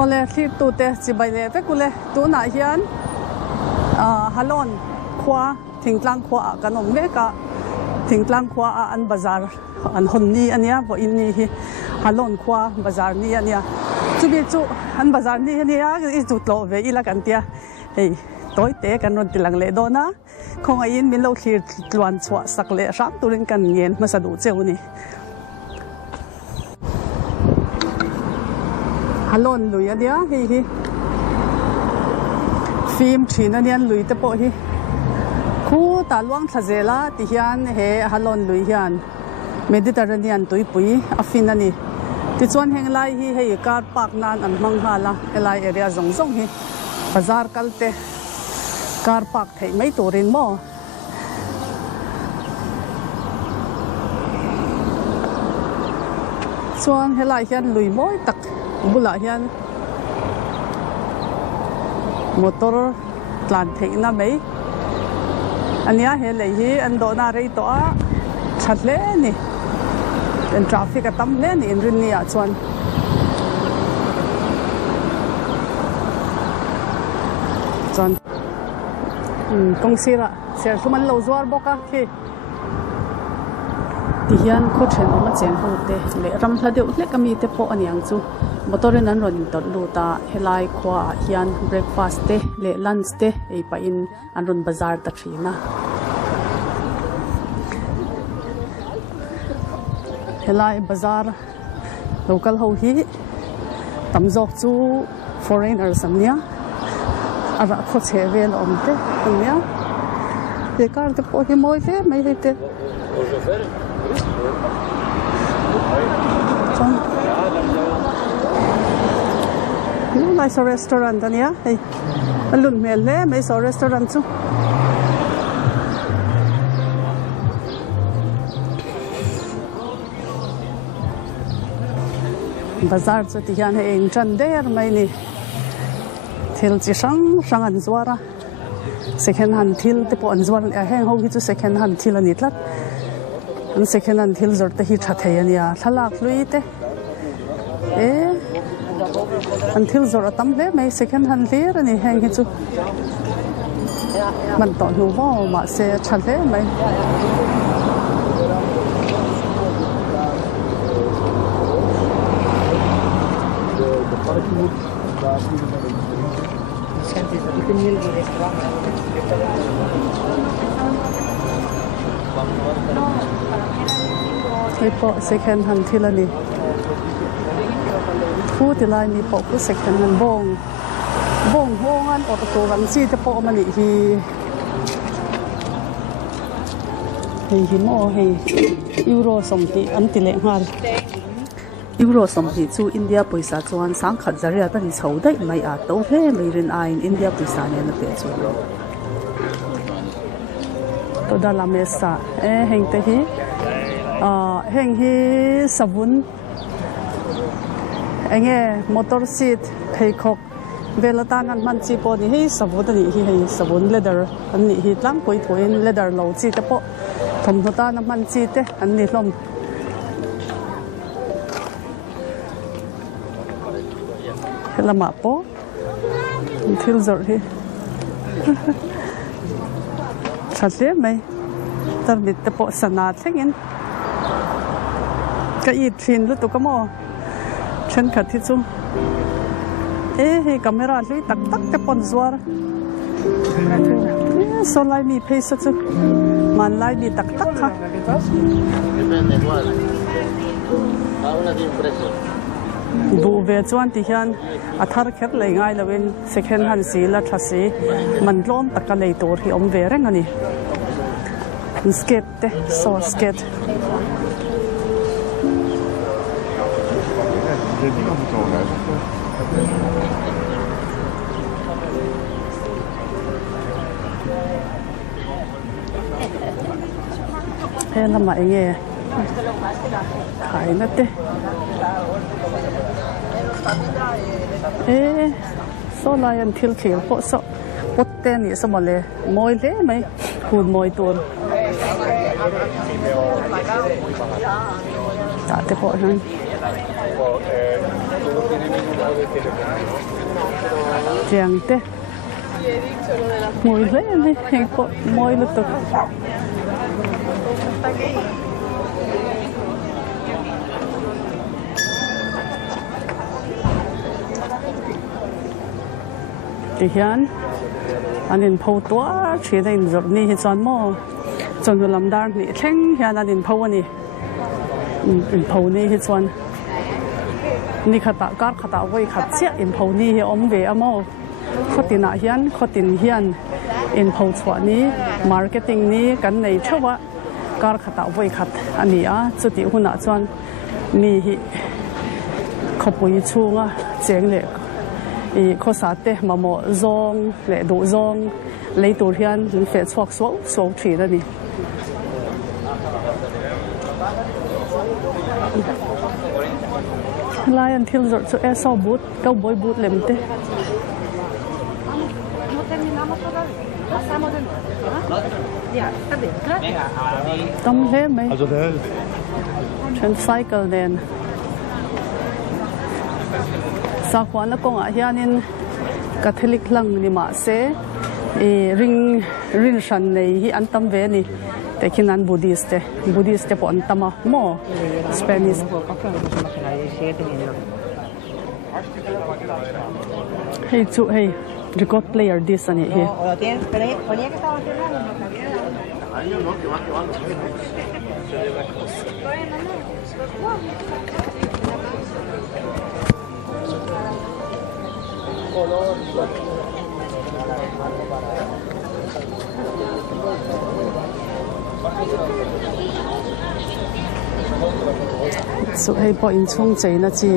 ole thi tu te chi bai le ve kule tu na hian halon khwa thingtlang khwa kanom me ka thingtlang khwa an bazar an honni ania bo inni hi halon khwa bazar ni ania chu bi chu an bazar ni ania i chu tlo ve ila kan tia hei toy te kan ron tilang le do na khong a in min lo thlir tluan chwa sak le ram turin kan ngen ma sa du cheu ni halon lui ania hi phim thin anian lui te po hi khu ta luang thazela ti hian he halon lui hian Mediterranean tuipui afin ani ti chuan heng lai hi hei car park nan an mang hala helai area zong zong hi bazar kalte car park thei mai turin mo chuan helai hian lui moi tak bula hian motor tlan thei na mai ania he lei hi an do na rei to a thatle ni den traffic a tam le ni in rin ni a chuan kong sira ser thuman lo zuar boka khi ti hian kho then oma chen ho te le ram thla deuh hle kami te pho aniang chu motorin an ron tot lu ta helai khwa hian breakfast te le lunch te ei pa in an ron bazar ta thina helai bazar local ho hi tamjok chu foreigners ania ara kho chevel omte ania bekar te po hi moi te mai te no nice restaurant ania hey alun mel le mai so restaurant chu bazar chu ti hian eng tran der mai ni thil chi sang an zuara second hand thil te po an zuar a heng ho hi chu second hand thil ani tlat an second hand thil zor te hi tha thei ania thalak lui te an thil zor atam le mai second hand lir ani heng hi chu man to nu bo ma se tha le mai Hei po second hand thil ani thu ti lai mi po ku second hand bong hongan auto ran si te po mani hi mo hei euro somti an ti le ngal euro somti chu India paisa chuan sang khat zaria ta ni chho dai mai a to he leirin a in India paisa ne na te chu to da la mesa heng te hi heng hi sabun enge motor seat thei khok velatan an man chi po ni hi sabun ni hi hei sabun leather an ni hi tlang poi thoin leather lo chi te po thom thota na man chi te an ni hlom lama po thil zor hi thatle mai tarbit te po sana thengin ka I thin lu tu kamo chen khat hi chu he camera lui tak tak te pon zuar so lai mi face chu man lai mi tak tak kha bu ve chuan ti hian athar khet lei ngai lovin second hand si la thasi man lom taka lei tur hi om ve reng ani skate te so skate he lama enge khai na te so lion thil thil po so pot te ni so mole moi le mai hun moi tur ta te po han Chàng thế mùi lấy em đi hình bộ môi lụt tục thì hiện anh in phô tua chỉ là in rồi ni chọn mò chọn người làm đàn ni theng hiện anh in phô anh in phô ni chọn ni khata card khata voi khát chết in phô ni om về amo khó tin à hiện khó tin hiện in phô chọn ni marketing ni cái này chắcว่าcard khata voi khát anh ni à chút đi hun à chọn niเขาปุยชูงอ่ะเจ๋งเลยข้อสาเตะมาโมซองเละดูซองเลยตัวเฮียนเฟซฟอกสวกฉีดนี่ลายอันที่เราจะเอสเอาบูทก็บอยบูทเล็มเตะตั้มเล่ไหมฉันไซเคิลเดนสักวันแล้วก็อาจจะนี่คาทอลิกลังนี่มาเสริงชันในที่อันตั้มเวนี่แต่ที่นั่นบูดิสต์ปอนตั้มอ่ะโม่สเปนิสเฮ้ยจูเฮ้ย record player this อันนี้เฮ้ยสุดให้พออินช่วงใจนะจี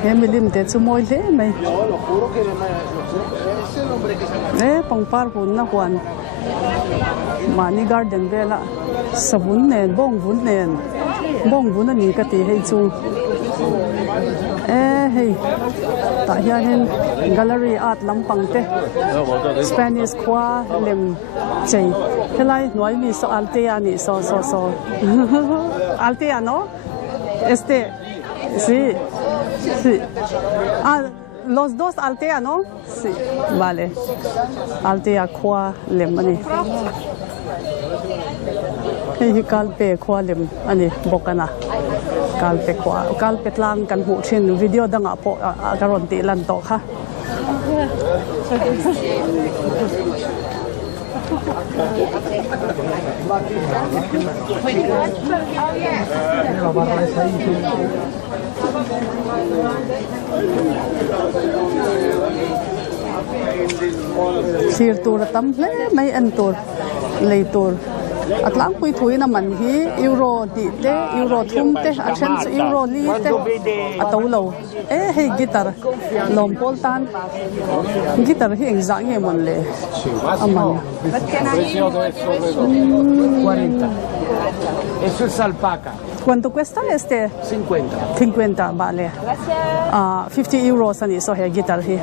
เฮ้ยมิลิมเด็ดสมอยเล่ไหมปองปาร์หุ่นนะควันมานี่การ์เดนเวล่ะสบุนเนนบ้องวุ้นเนนบ้องวุ้นนี่ก็ตีให้จูเฮ้ยแต่เฮียเห็นแกลเลอรี่อาร์ตลำปังเต้สเปนิสคว้าเล่มใจเท่าไรหน่วยมีโซอัลเตียนี่โซอัลเตียโนsí los dos Altea no sí vale Altea khwa lem ani hi kalpe khwa lem ani bokana kalpe khwa kalpe tlang kan hu thin video danga po karon ti lan to kha Sir tur tam le mai an tur lei tur atlang pui thui na man hi euro ti te euro thum te a chen euro li te atolo hey guitar lom pol tan guitar hi engzang nge mon le aman 40 eso es alpaca. ¿Cuánto cuesta este? 50 vale 50 euros ani so he guitar hi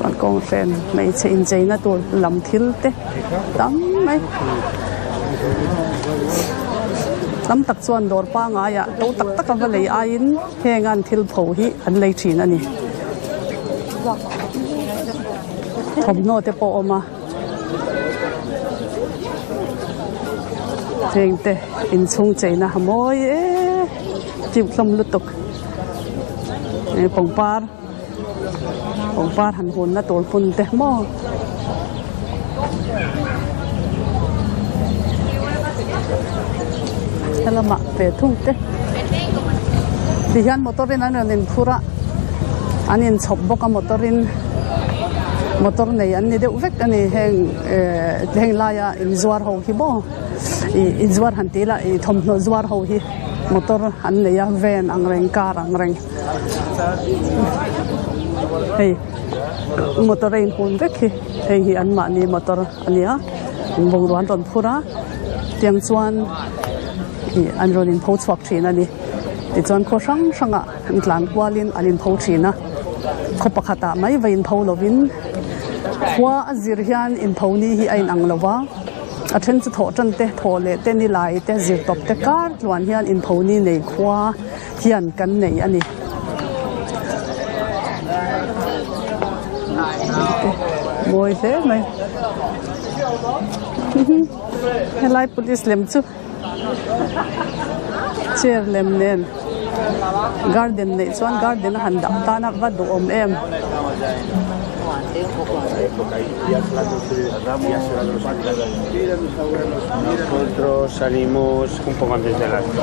San con fen mai chen chei na tur lam thil te tam mai tam tak chuan dor pa nga ya to tak tak ka lei a in hengan thil pho hi an lei thin ani thom no te po oma theng te in chung chei na hamoi chim thom lutuk pong par han hun na tol pun te mo helama pe thung te dihan motorin anin phura anin chop boka motor nei an ni de vek ani heng la ya in zwar ho hi bo in zwar han te la thom no zwar ho hi motor an ne ya van ang reng car ang reng hey motor in hun vek hi an ma ni motor ania bong ruan ton phura tiang chuan an ronin pho chhuak thin ani ti chuan kho sang sanga an tlan kwalin anin pho thina khopa khata mai vein pho lovin khwa azir hian in pho ni hi ain ang lova a then chu tho tan te tho le te ni lai te zir top te kar tluan hian in pho ni nei khwa hian kan nei ani moi thế mai helai police lem chu chair lem nen garden nei chuan garden han da ta na va do om em Nosotros salimos un poco antes de las 2.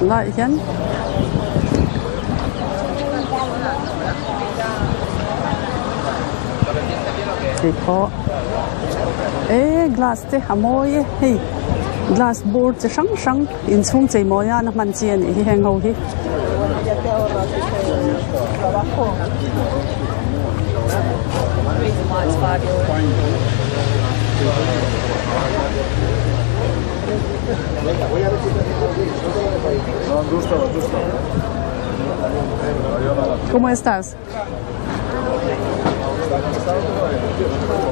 Lại hiến thì có glass thế hả môi hey glass board chứ sáng sáng in xuống chơi mồi nha nó man chiên này hi hàng hậu hi ¿Cómo estás?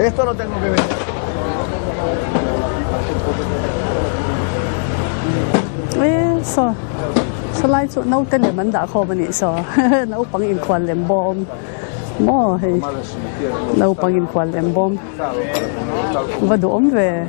Esto lo tengo que ver. So lại chỗ nấu tên để mình đã khó mà nị nấu bằng in khoan lem bom mò hay nấu bằng in khoan lem bom và đồ ấm về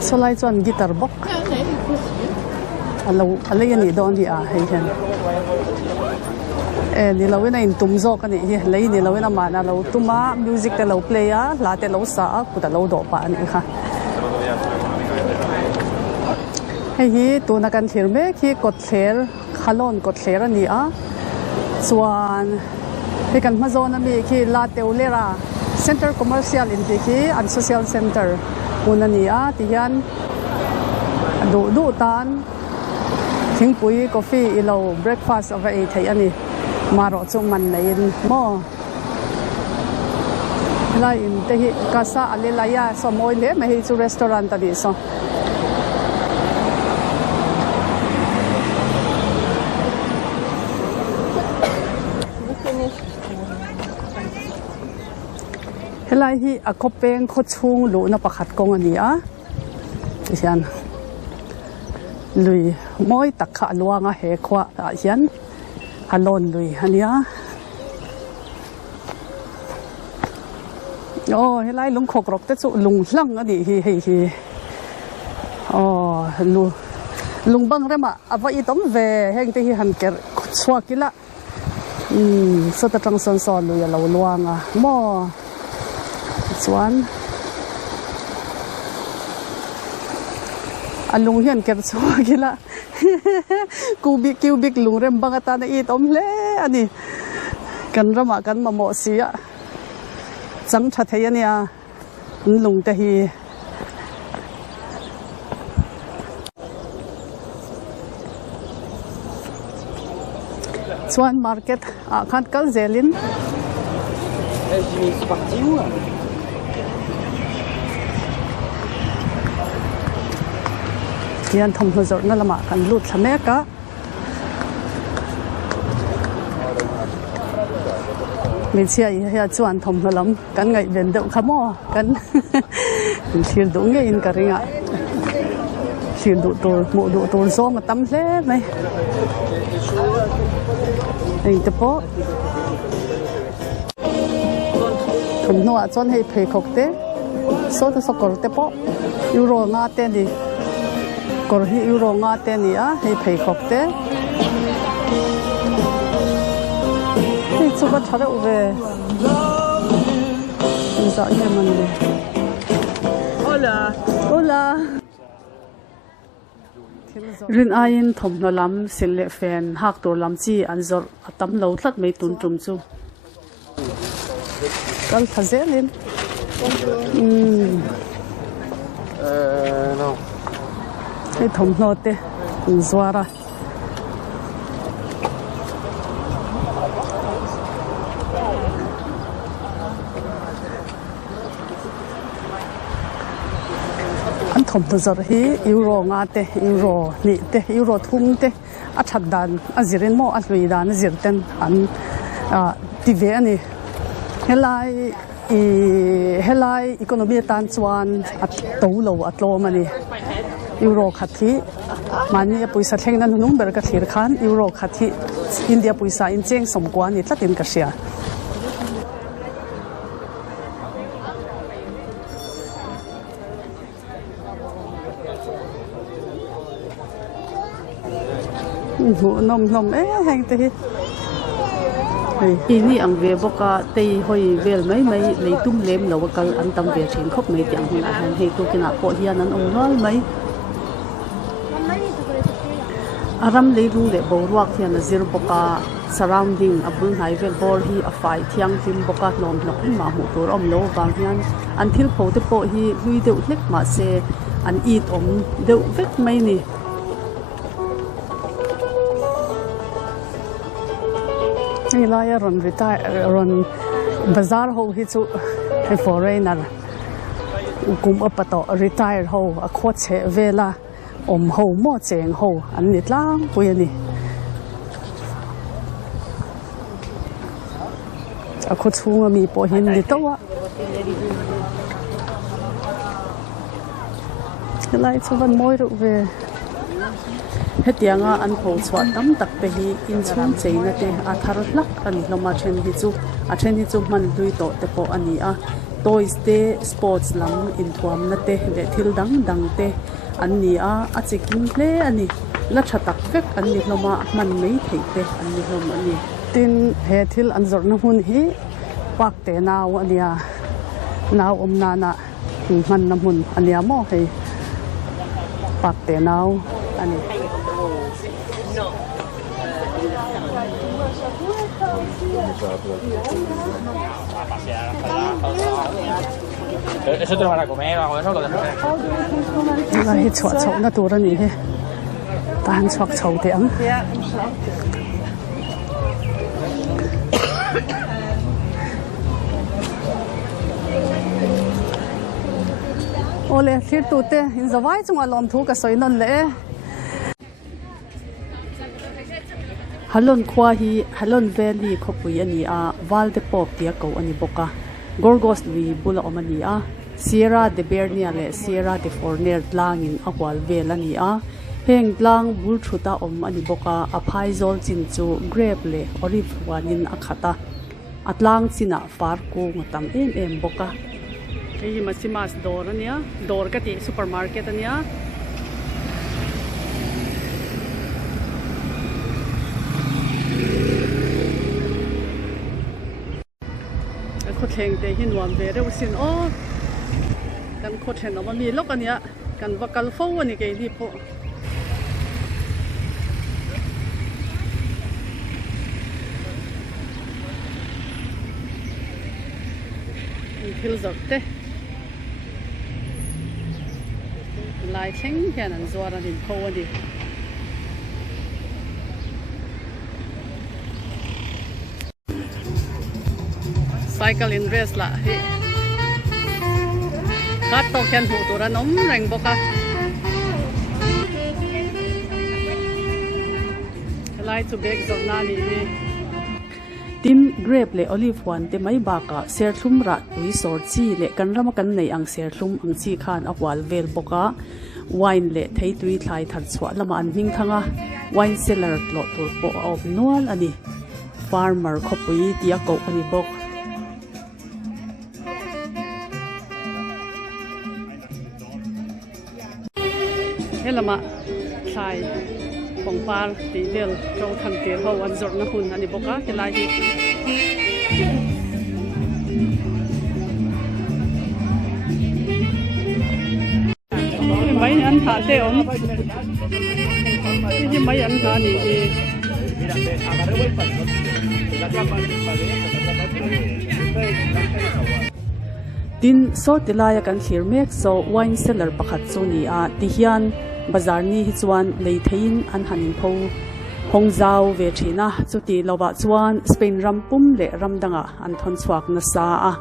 so lại chọn guitar box alay yan idon di hay yan nilaw na intum zo kani lay nilaw na mana law tuma music ta law play late law sa kuta law do pa ani ha hi tu na kan thir me khi kot thler khalon kot thler ani chuan he kan ma zo na mi khi late ulera center commercial in khi an social center unani ti hian du tan thing pui coffee ilo breakfast over 8 thei ani maro chu man nei mo lai in te hi casa alelaya so moi le me hi chu restaurant ta di so helai hi a kopeng kho chung lu na pakhat kong ani hian lui moi takha luanga he khwa hian halon lui hania helai lung khok rok te chu lung hlang ani hi lung bang rema ava I tom ve heng te hi han ker chwa kila so ta tang son son lui lo luanga mo chuan alung hian ker chwa gila cubic lung rem banga ta na I tom hle ani kan rama kan ma mo sia chang tha thei ania lung te hi chuan market khan kal zelin hian thom hozor na lama kan lut thameka min sia hi chuan thom hlam kan ngai ven deuh khamo kan thir du nge in karinga thir du tur mo du tur zo ma tam hle mai ei te po thom no a chon hei phei khok te so ta sokor te po euro nga te ni kor hi euro nga te ni hei phei khok te hei chu ba thare uve za ye man le hola rin ain thom no lam sille fen hak tur lam chi anzor atam lo tlat mei tun tum chu kal thazelin No. Cái thùng nốt đấy, xóa ra. Anh thùng nó giờ hi euro ngã te, euro nị te, euro thung te, anh chặt đàn, anh zirin mo, anh lùi đàn, anh zirten, anh TV anh helai economy tan chuan at tolo at lo mani euro khathi mani puisa thlengna nung ber ka thlir khan euro khathi India puisa in cheng somkwa ni tlatin ka sia nom hang te ini ang ve boka tei hoi vel mai leitum lem lawakal an tam ve thin khop mai tiang hun han he to kina po hian an ongwal mai aram leiru le boruak hian azir boka surrounding abul hai vel bor hi a fai thiang tim boka nom nok ma mu tur om lo wang hian an thil pho te po hi lui deuh hlek ma se an eat om deuh vek mai niนี่ลายรอนริตายรอนบาซาร์โฮฮิจูให้ฟอร์เรนร์กุมอัปโตริตายโฮอควดเชเวลาอมโฮโมเจงโฮอันนี้ล่างปุยนี่อควดชูงมีปอหินดิตัวลายชวันมวยรุเวเฮตียงอันโผล่สวัสดตักไปฮีอินช่วงเจนเตะอาทารลักอันนี้เรามาเทรนฮิจูมันดุยโตเตปอันนี้โตยสเตสปอร์ตลังอินทวมนั่นเตะเดทิลดังเตะอันนี้อาจิกินเพลอันนี้ลัชตักเฟกอันนี้เรามามันไม่ถึงเตะอันนี้เราอันนี้ตินเฮทิลอันจรนหุ่นฮีปักเตนาวอันนี้นาวนานะมันน้ำหุ่นอันนี้มอให้ปักเตนาวอันนี้Eso te lo van a comer o algo de eso, lo dejas. เราเห็ดฉวดเฉาหน้าตัวเรานี่เฮ้ตาหันฉวดเฉาเตียงโอเล่ที่ตัวเต้หินสวายจงอารมณ์ทุกข์กับสวยนั่นแหละฮัลโหลควาฮีฮัลโหลเวลีขบุยอันนี้วาลเดปอบเตียกอันนี้บกกอร์กอสวีบุลอมันนี้เซียร่าเดเบร์เนียเลเซียร่าเดฟอร์เนอร์ลางอินอควาลเวลันนี้เฮงลางบุลชุตาอันนี้บกอภัยโซลจินจูเกรบเลอริฟวานินอัคตาอัตลางสินะฟาร์กูงตังเอ็มบกไอ้มาซิมาสดอร์เนี่ยดอร์ก็ที่ซูเปอร์มาร์เก็ตเนี่ยโคเทงเตหินวันเบเรวสินโอกันโคเทงมันมีล็อกอันเนี้ยกันวักลฟูอันนี้เกลี่พอทิลจดเตลายเช่งแค่นั้นจวดอันนี้พอวันนี้cycle in race lah hi kat to khen hu tu ra nom reng boka lai chu bek zok na ni tin grape le olive one te mai ba ka ser thum ra tui sor chi le kan rama kan nei ang ser thum ang chi khan awal vel boka wine le thei tui thlai thar chwa lama an hing thanga wine cellar lo tur po of nual ani farmer khopui tia ko ani bokเฮลมาใส่ของปลาตีเดียวเราทำเกลือวันจดนะคุณอันนี้บอกว่าเป็นไรดีไม่อันหาเตี้ยมที่ไม่อันหานี่ tin so tilaya kan thlir mek so wine cellar pakhat chu ni a ti hian bazar ni hi chuan leithein an hanin pho hongzau ve thina chuti lowa chuan spain rampum le ramdanga an thon chuak na sa a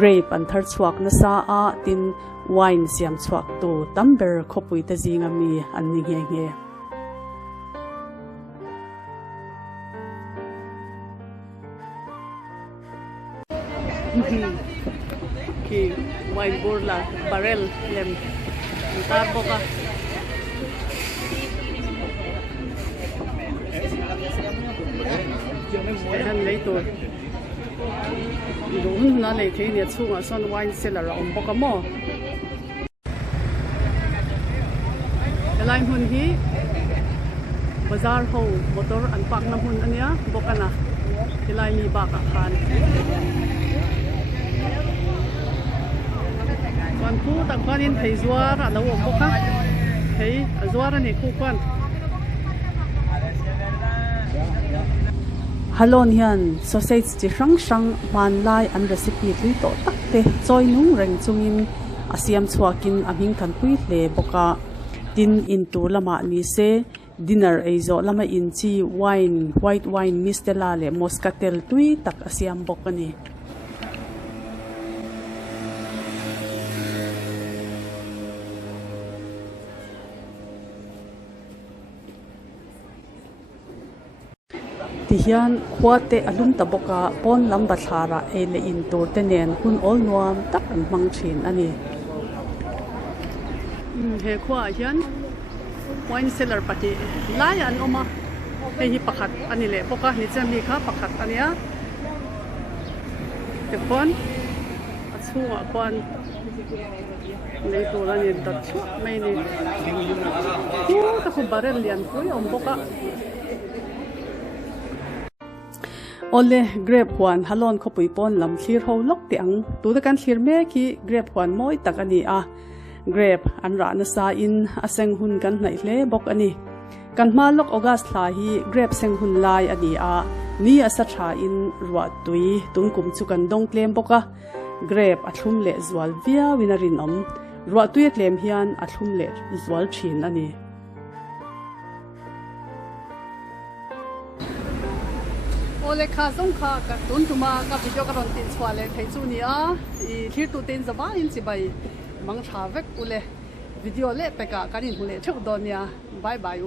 grape an thar chuak na sa a tin wine siam chuak tu tamber khopui ta jinga mi an ni nge nge ki wine burla barrel lem tar boka han lấy tôi đúng nó lấy thế nhiệt xuống ở son wine cellar ông boka mo lại hun hi bazar ho motor an pak na hun ania boka na lại mi bak a khan còn khu tặng quan in thầy zuar ở đâu ông boka thầy zuar này khu quan halon hian sausage chi hrang man lai an recipe tui to takte choi nung reng chungin asiam chuakin aming than pui hle boka tin in tur lama ni se dinner eizo lama in chi wine white wine mistela le moscatel tui tak asiam bokani tihian khuate alum taboka pon lamba thara ele in tur tenen hun ol nuam tak an mang thin ani he khwa hian wine cellar pati lai an oma he hi pakhat ani le poka ni chami kha pakhat ania te pon achunga kwan nei tur ani dat chu mai ni ta khu barel lian pui om boka ole grape huan halon khopui pon lam thlir ho lok tiang tu da kan thlir me ki grape huan moi tak ani a grape an ra na sa in aseng hun kan nai hle bok ani kan ma lok august la hi grape seng hun lai ani a ni asa tha in ruwa tui tun kum chu kan dong tlem boka grape athum le zwal via winarin om ruwa tui tlem hian athum le zwal thin ani ole kha song kha ka tun tuma ka video ka ron tin chwale thei chu ni a I thir tu tin zawa in chi bai mang tha vek ule video le pe ka kanin hule thuk don ya bye bye